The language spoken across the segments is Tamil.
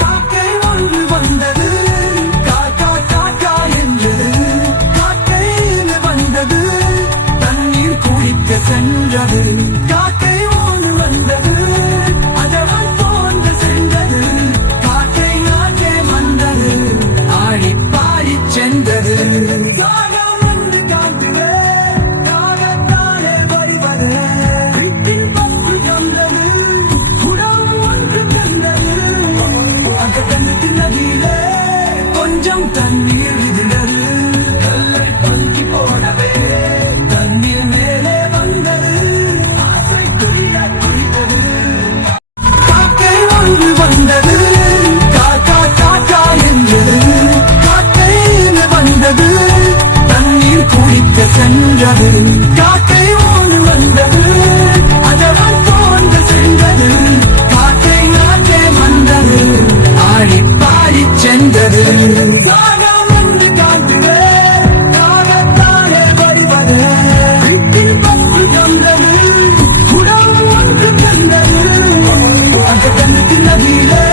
காக்கை ஒன்று வந்தது, காக்கா காக்கா என்றது. காக்கையில் வந்தது, தண்ணீர் குடிக்க சென்றது. காக்கை ஒன்று வந்தது, அதனால் தோன்ற சென்றது. காக்கை நாட்டே வந்தது, ஆடி பாடி சென்றது. காகம் என்று காட்டுவே, காகத்தானே வருவது. வீட்டில் பத்து வந்தது, குடம் ஒன்று தந்தது. அகத்தனத்து நதியிலே கொஞ்சம் தண்ணீர் விழுந்தது. கல்லை பல்கி போடவே தண்ணீர் மேலே வந்தது. ஆசை துளிய குளித்தது. காக்கை ஒன்று வந்தது, காக்கா காக்கா என்றது. காக்கையில் வந்தது, தண்ணீர் குடிக்க சென்றது. காக்கை ஒன்று வந்தது, அதனால் தோன்ற சென்றது. காக்கை நாட்டே வந்தது, ஆடி பாடி சென்றது. காகம் என்று காட்டுவே, காகத்தானே வருவது. வீட்டில் பத்து வந்தது, குடம் ஒன்று தந்தது. அகத்தனத்து நதியிலே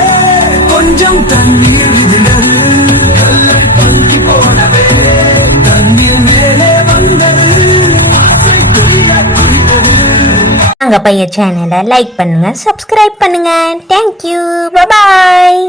கொஞ்சம் தண்ணீர் விழுந்தது. கல்லை பல்கி போடவே தண்ணீர் மேலே வந்தது. ஆசை துளிய குளித்தது. நாங்க பையன் சேனலை லைக் பண்ணுங்க, சப்ஸ்கிரைப் பண்ணுங்க. தேங்க்யூ, பாய்.